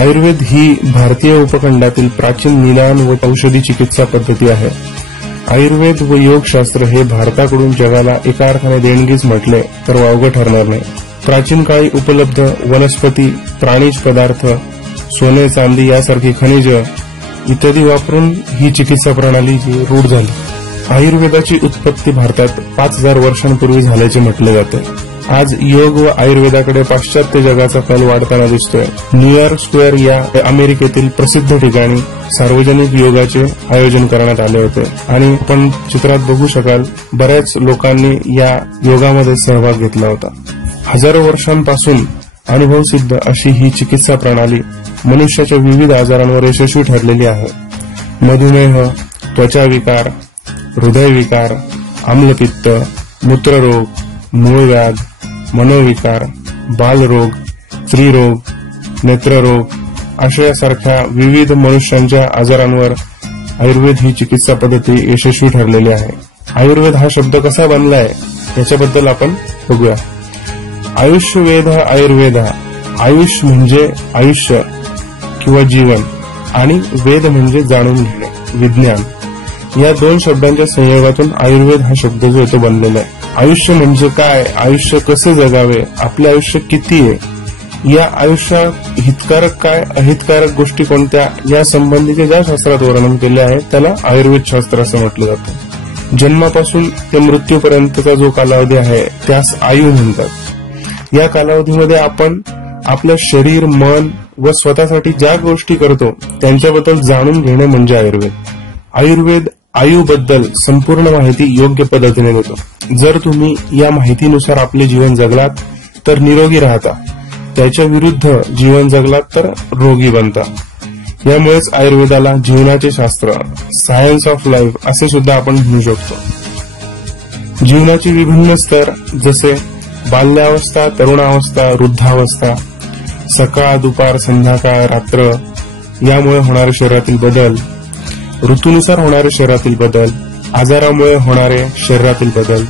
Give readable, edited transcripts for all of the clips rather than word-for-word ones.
आयुर्वेद ही भारतीय उपखंडातील प्राचीन निदान व औषधी चिकित्सा पद्धती आहे. आयुर्वेद व योगशास्त्र हे भारताकडून जगाला एका अर्थाने देणगीच म्हटले तर वावगं ठरणार नाही. प्राचीन काळी उपलब्ध वनस्पती, प्राणीज पदार्थ, सोने चांदी यासारखी खनिज इत्यादी वापरून ही चिकित्सा प्रणाली रूढ झाली. आयुर्वेदाची उत्पत्ती भारतात 5000 वर्षांपूर्वी झाल्याचे म्हटले जाते. आज योग व आयुर्वेदाकडे पाश्चात्य जगाचा कल वाढताना दिसतोय. न्यूयॉर्क स्क्वेअर या अमेरिकेतील प्रसिद्ध ठिकाणी सार्वजनिक योगाचे आयोजन करण्यात आले होते आणि आपण चित्रात बघू शकाल बऱ्याच लोकांनी या योगामध्ये सहभाग घेतला होता. हजारो वर्षांपासून अनुभवसिद्ध अशी ही चिकित्सा प्रणाली मनुष्याच्या विविध आजारांवर यशस्वी ठरलेली आहे. मधुमेह, त्वचाविकार, हृदयविकार, आम्लपित्त, मूत्ररोग, मूळव्याध, मनोविकार, बालरोग, स्त्रीरोग, नेत्ररोग अशा यासारख्या विविध मनुष्यांच्या आजारांवर आयुर्वेद ही चिकित्सा पद्धती यशस्वी ठरलेली आहे. आयुर्वेद हा शब्द कसा बनलाय याच्याबद्दल आपण बघूया. आयुष्यवेद आयुर्वेद. आयुष म्हणजे आयुष्य किंवा जीवन आणि वेद म्हणजे जाणून घेणे, विज्ञान. या दोन शब्दांच्या संयोगातून आयुर्वेद हा शब्द जो आहे तो बनलेला आहे. आयुष्य म्हणजे काय, आयुष्य कसे जगावे, आपले आयुष्य किती आहे, या आयुष्यात हितकारक काय, अहितकारक गोष्टी कोणत्या या संबंधीचे ज्या शास्त्रात वर्णन केले आहे त्याला आयुर्वेद शास्त्र असं म्हटलं जातं. जन्मापासून ते मृत्यूपर्यंतचा जो कालावधी आहे त्यास आयु म्हणतात. या कालावधीमध्ये आपण आपलं शरीर, मन व स्वतःसाठी ज्या गोष्टी करतो त्यांच्याबद्दल जाणून घेणे म्हणजे आयुर्वेद. आयुर्वेद आयुबद्दल संपूर्ण माहिती योग्य पद्धतीने देतो. जर तुम्ही या माहितीनुसार आपले जीवन जगलात तर निरोगी राहता, त्याच्या विरुद्ध जीवन जगलात तर रोगी बनता. यामुळेच आयुर्वेदाला जीवनाचे शास्त्र, सायन्स ऑफ लाईफ असे सुद्धा आपण म्हणू शकतो. जीवनाचे विभिन्न स्तर जसे बाल्यावस्था, तरुणावस्था, वृद्धावस्था, सकाळ, दुपार, संध्याकाळ, रात्र यामुळे होणारे शरीरातील बदल, ऋतूनुसार होणारे शरीरातील बदल, आजारामुळे होणारे शरीरातील बदल,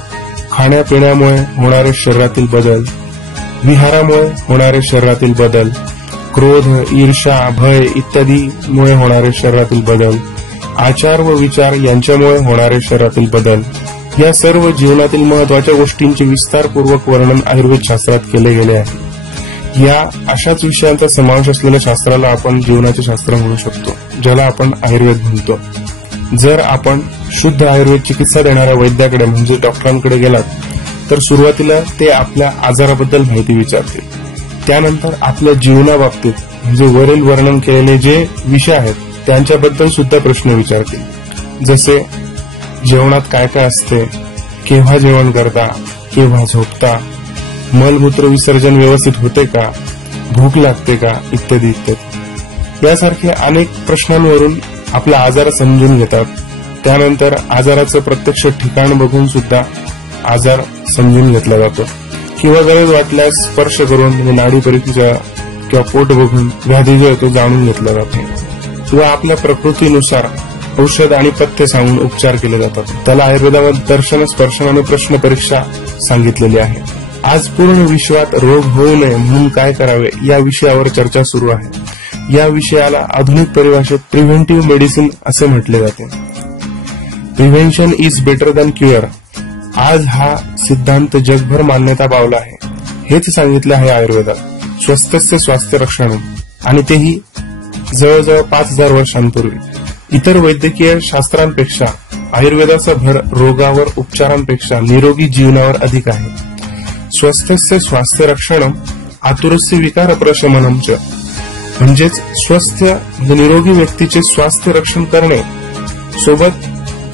खाण्यापिण्यामुळे होणारे शरीरातील बदल, विहारामुळे होणारे शरीरातील बदल, क्रोध, ईर्ष्या, भय इत्यादीमुळे होणारे शरीरातील बदल, आचार व विचार यांच्यामुळे होणारे शरीरातील बदल, या सर्व जीवनातील महत्वाच्या गोष्टींचे विस्तारपूर्वक वर्णन आयुर्वेद शास्त्रात केले गेले आहे. या अशाच विषयांचा समावेश असलेल्या शास्त्राला आपण जीवनाचे शास्त्र म्हणू शकतो, ज्याला आपण आयुर्वेद म्हणतो. जर आपण शुद्ध आयुर्वेद चिकित्सा देणाऱ्या वैद्याकडे म्हणजे डॉक्टरांकडे गेलात तर सुरुवातीला ते आपल्या आजाराबद्दल माहिती विचारतील. त्यानंतर आपल्या जीवनाबाबतीत म्हणजे वरील वर्णन केलेले जे विषय आहेत त्यांच्याबद्दल सुद्धा प्रश्न विचारतील. जसे जेवणात काय काय असते, केव्हा जेवण करता, केव्हा झोपता, मलमूत्र विसर्जन व्यवस्थित होते का, भूक लागते का, इत्यादी इत्यादी. यासारख्या अनेक प्रश्नांवरून आपला आजार समजून घेतात. त्यानंतर आजाराचं प्रत्यक्ष ठिकाण बघून सुद्धा आजार समजून घेतला जातो किंवा गरज वाटल्यास स्पर्श करून नाडी परीक्षेचा किंवा पोट बघून व्याधी जो आहे तो जाणून घेतला जातो किंवा आपल्या प्रकृतीनुसार औषध आणि पथ्य सांगून उपचार केले जातात. त्याला आयुर्वेदामध्ये दर्शन, स्पर्शन आणि प्रश्न परीक्षा सांगितलेली आहे. आज पूर्ण विश्वात रोग होऊ नये म्हणून काय करावे या विषयावर चर्चा सुरू आहे. या विषयाला आधुनिक परिभाषेत प्रिव्हेंटिव्ह मेडिसिन असे म्हटले जाते. Prevention is better than cure. आज हा सिद्धांत जगभर मान्यता पावला आहे. हेच सांगितले आहे आयुर्वेदात. स्वस्थस्य स्वास्थ्य रक्षण आणि तेही जवळजवळ 5000 वर्षांपूर्वी. इतर वैद्यकीय शास्त्रांपेक्षा आयुर्वेदाचा भर रोगावर, उपचारांपेक्षा निरोगी जीवनावर अधिक आहे. स्वस्थस्य स्वास्थ्य रक्षणम आतुरस्य विकार प्रशमनम च. म्हणजेच स्वस्थ म्हणजे निरोगी व्यक्तीचे स्वास्थ्य रक्षण करणे सोबत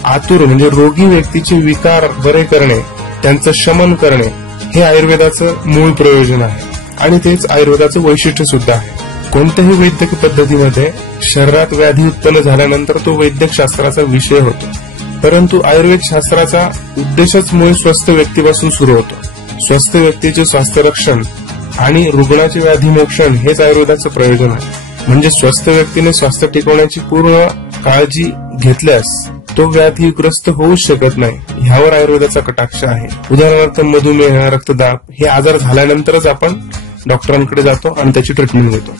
आतुर म्हणजे रोगी व्यक्तीचे विकार बरे करणे, त्यांचं शमन करणे हे आयुर्वेदाचं मूळ प्रयोजन आहे आणि तेच आयुर्वेदाचं वैशिष्ट्य सुद्धा आहे. कोणत्याही वैद्यकीय पद्धतीमध्ये शरीरात व्याधी उत्पन्न झाल्यानंतर तो वैद्यक शास्त्राचा विषय होतो, परंतु आयुर्वेद शास्त्राचा उद्देशच मूळ स्वस्थ व्यक्तीपासून सुरू होतो. स्वस्थ व्यक्तीचे स्वास्थ्य रक्षण आणि रुग्णाचे व्याधी मोक्षण हेच आयुर्वेदाचं प्रयोजन आहे. म्हणजे स्वस्थ व्यक्तीने स्वास्थ्य टिकवण्याची पूर्ण काळजी घेतल्यास तो व्याधीग्रस्त होऊच शकत नाही, ह्यावर आयुर्वेदाचा कटाक्ष आहे. उदाहरणार्थ मधुमेह, रक्तदाब हे आजार झाल्यानंतरच आपण डॉक्टरांकडे जातो आणि त्याची ट्रीटमेंट घेतो.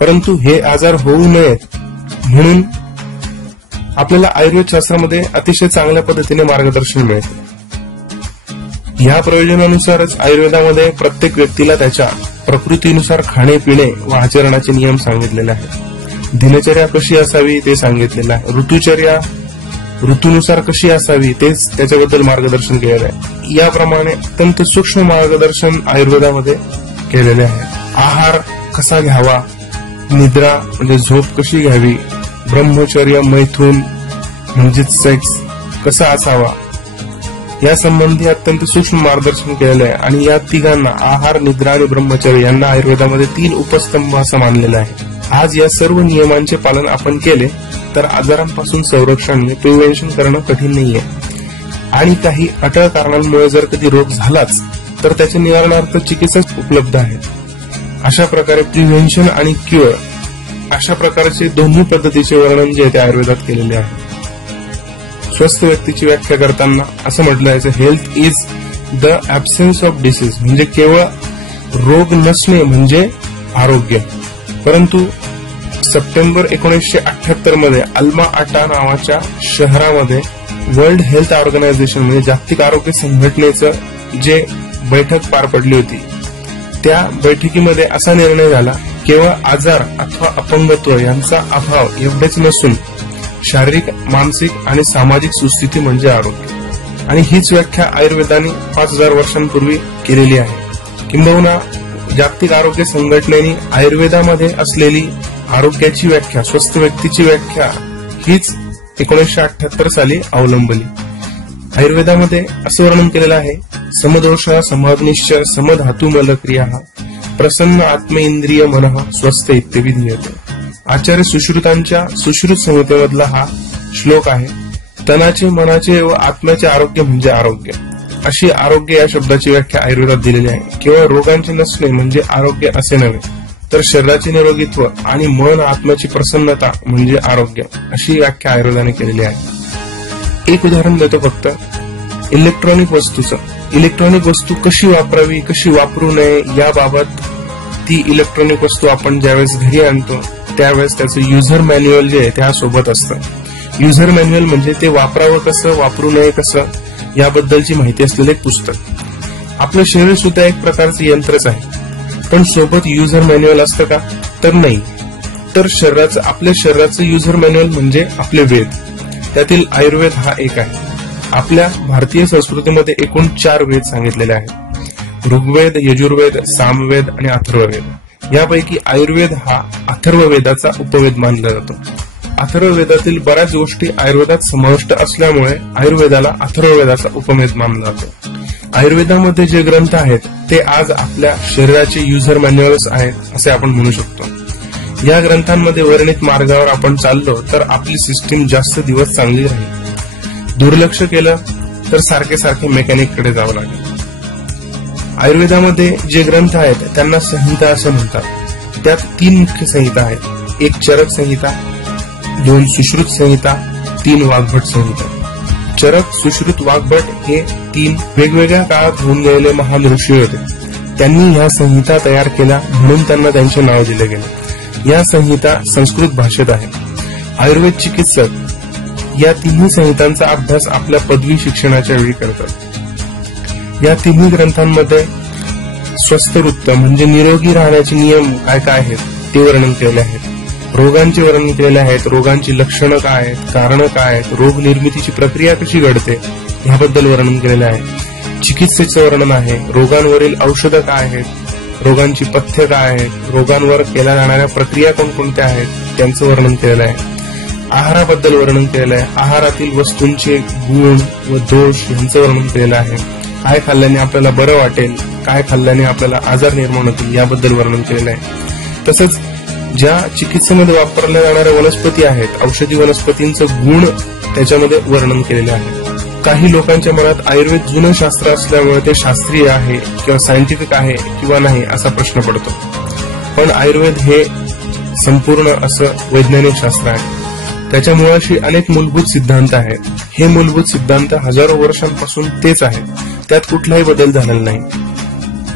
परंतु हे आजार होऊ नयेत म्हणून आपल्याला आयुर्वेद शास्त्रामध्ये अतिशय चांगल्या पद्धतीने मार्गदर्शन मिळते. या प्रयोजनानुसारच आयुर्वेदामध्ये प्रत्येक व्यक्तीला त्याच्या प्रकृतीनुसार खाणे पिणे व आचरणाचे नियम सांगितलेले आहेत. दिनचर्या कशी असावी ते सांगितलेलं आहे. ऋतुचर्या ऋतूनुसार कशी असावी तेच त्याच्याबद्दल मार्गदर्शन केलेलं आहे. याप्रमाणे अत्यंत सूक्ष्म मार्गदर्शन आयुर्वेदामध्ये केलेले आहे. आहार कसा घ्यावा, निद्रा म्हणजे झोप कशी घ्यावी, ब्रह्मचर्य मैथुन म्हणजेच सेक्स कसा असावा या संबंधी अत्यंत सूक्ष्म मार्गदर्शन केलेलं आहे. आणि या तिघांना आहार, निद्रा आणि ब्रह्मचर्य यांना आयुर्वेदामध्ये 3 उपस्तंभ असं मानलेलं आहे. आज या सर्व नियमांचे पालन आपण केले तर आजारांपासून संरक्षण प्रिव्हेन्शन करणं कठीण नाहीये. आणि काही अटळ कारणांमुळे जर कधी रोग झालाच तर त्याच्या निवारणार्थ चिकित्सा उपलब्ध आहे. अशा प्रकारे प्रिव्हेन्शन आणि क्युअर अशा प्रकारचे दोन्ही पद्धतीचे वर्णन जे ते आयुर्वेदात केलेले आहे. स्वस्थ व्यक्तीची व्याख्या करताना असं म्हटलं आहे, health is the absence of disease, म्हणजे केवळ रोग नसणे म्हणजे आरोग्य. परंतु सप्टेंबर 1978 मध्ये अल्मा आटा नावाच्या शहरामध्ये वर्ल्ड हेल्थ ऑर्गनायझेशन म्हणजे जागतिक आरोग्य संघटनेचं जे बैठक पार पडली होती त्या बैठकीमध्ये असा निर्णय झाला, केवळ आजार अथवा अपंगत्व यांचा अभाव एवढेच नसून शारीरिक, मानसिक आणि सामाजिक सुस्थिती म्हणजे आरोग्य. आणि हीच व्याख्या आयुर्वेदाने 5000 वर्षांपूर्वी केलेली आहे. किंबहुना जागतिक आरोग्य संघटनेने आयुर्वेदामध्ये असलेली आरोग्याची व्याख्या, स्वस्थ व्यक्तीची व्याख्या हीच 1978 साली अवलंबली. आयुर्वेदामध्ये असं वर्णन केलेलं आहे, समदोष समग्निश्च समधातु मलक्रिया प्रसन्न आत्म इंद्रिय मनः स्वस्थ इत्यविधीयते. आचार्य सुश्रुतांच्या सुश्रुत संहितेमधला हा श्लोक आहे. तनाचे, मनाचे व आत्म्याचे आरोग्य म्हणजे आरोग्य, अशी आरोग्य या शब्दाची व्याख्या आयुर्वेदात दिलेली आहे. केवळ रोगांचे नसणे म्हणजे आरोग्य असे नव्हे, तर शरीराचे निरोगीत्व आणि मन आत्म्याची प्रसन्नता म्हणजे आरोग्य, अशी व्याख्या आयुर्वेदाने केलेली आहे. एक उदाहरण देतो फक्त इलेक्ट्रॉनिक वस्तूचं. इलेक्ट्रॉनिक वस्तू कशी वापरावी, कशी वापरू नये याबाबत ती इलेक्ट्रॉनिक वस्तू आपण ज्यावेळेस घरी आणतो त्यावेळेस त्याचं युजर मॅन्युअल जे आहे त्यासोबत असतं. युजर मॅन्युअल म्हणजे ते वापरावं कसं, वापरू नये कसं याबद्दलची माहिती असलेलं एक पुस्तक. आपलं शरीर सुद्धा एक प्रकारचं यंत्रच आहे, पण सोबत युजर मॅन्युअल असतं का, तर नाही. तर आपल्या शरीराचं युजर मॅन्युअल म्हणजे आपले वेद, त्यातील आयुर्वेद हा एक आहे. आपल्या भारतीय संस्कृतीमध्ये एकूण 4 वेद सांगितलेले आहेत, ऋग्वेद, यजुर्वेद, सामवेद आणि अथर्ववेद. यापैकी आयुर्वेद हा अथर्ववेदाचा उपवेद मानला जातो. अथर्ववेदातील बऱ्याच गोष्टी आयुर्वेदात समाविष्ट असल्यामुळे आयुर्वेदाला अथर्ववेदाचा उपवेद मानला जातो. आयुर्वेदामध्ये जे ग्रंथ आहेत ते आज आपल्या शरीराचे युजर मॅन्युअल्स आहेत असे आपण म्हणू शकतो. या ग्रंथांमध्ये वर्णित मार्गावर आपण चाललो तर आपली सिस्टीम जास्त दिवस चांगली राहील. दुर्लक्ष केलं तर सारखे सारखे मेकॅनिककडे जावं लागेल. आयुर्वेदामध्ये जे ग्रंथ आहेत त्यांना संहिता असं म्हणतात. त्यात 3 मुख्य संहिता आहेत. 1 चरक संहिता, 2 सुश्रुत संहिता, 3 वाग्भट संहिता. चरक, सुश्रुत, वाग्भट हे 3 वेगवेगळ्या काळात होऊन गेलेले महान ऋषी होते. त्यांनी ह्या संहिता तयार केल्या म्हणून त्यांना त्यांचे नाव दिले गेले. या संहिता संस्कृत भाषेत आहे. आयुर्वेद चिकित्सक या 3 संहितांचा अभ्यास आपल्या पदवी शिक्षणाच्या वेळी करतात. या 3 ग्रंथांमध्ये स्वस्थ वृत्त म्हणजे निरोगी राहण्याचे नियम काय काय आहेत ते वर्णन केलेले आहेत. रोगांचे वर्णन केलेले आहेत, रोगांची लक्षणं काय आहेत, कारणं काय आहेत, रोग निर्मितीची प्रक्रिया कशी घडते याबद्दल वर्णन केलेले आहे. चिकित्सेचं वर्णन आहे, रोगांवरील औषधं काय आहेत, रोगांची पथ्य काय आहेत, रोगांवर केल्या जाणाऱ्या प्रक्रिया कोणकोणत्या आहेत त्यांचं वर्णन केलेलं आहे. आहाराबद्दल वर्णन केलेलं आहे, आहारातील वस्तूंचे गुण व दोष यांचं वर्णन केलेलं आहे. काय खाल्ल्याने आपल्याला बरं वाटेल, काय खाल्ल्याने आपल्याला आजार निर्माण होतील याबद्दल वर्णन केलेलं आहे. तसंच ज्या चिकित्सेमध्ये वापरल्या जाणाऱ्या वनस्पती आहेत, औषधी वनस्पतींचं गुण त्याच्यामध्ये वर्णन केलेले आहे. काही लोकांच्या मनात आयुर्वेद जुनं शास्त्र असल्यामुळे ते शास्त्रीय आहे किंवा सायंटिफिक आहे किंवा नाही असा प्रश्न पडतो. पण आयुर्वेद हे संपूर्ण असं वैज्ञानिक शास्त्र आहे. त्याच्या मुळाशी अनेक मूलभूत सिद्धांत आहेत. हे मूलभूत सिद्धांत हजारो वर्षांपासून तेच आहेत, त्यात कुठलाही बदल झालेला नाही.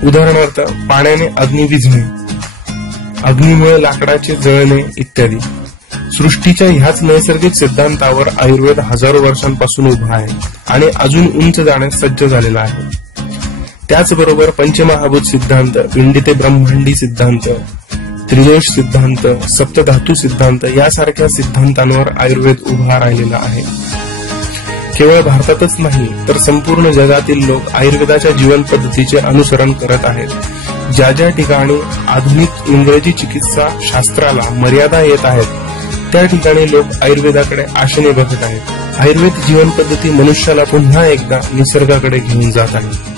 उदाहरणार्थ पाण्याने अग्नी विझणे, अग्नीमुळे लाकडाचे जळणे इत्यादी. सृष्टीच्या ह्याच नैसर्गिक सिद्धांतावर आयुर्वेद हजारो वर्षांपासून उभा आहे आणि अजून उंच जाण्यास सज्ज झालेला आहे. त्याचबरोबर पंचमहाभूत सिद्धांत, पिंडी ते ब्रह्मांडी सिद्धांत, त्रिदोष सिद्धांत, सप्तधातू सिद्धांत यासारख्या सिद्धांतांवर आयुर्वेद उभा राहिलेला आहे. केवळ भारतातच नाही तर संपूर्ण जगातील लोक आयुर्वेदाच्या जीवन पद्धतीचे अनुसरण करत आहेत. ज्या ज्या ठिकाणी आधुनिक इंग्रजी चिकित्सा शास्त्राला मर्यादा येत आहेत त्या ठिकाणी लोक आयुर्वेदाकडे आशेने बघत आहेत. आयुर्वेद जीवन पद्धती मनुष्याला पुन्हा एकदा निसर्गाकडे घेऊन जात आहे.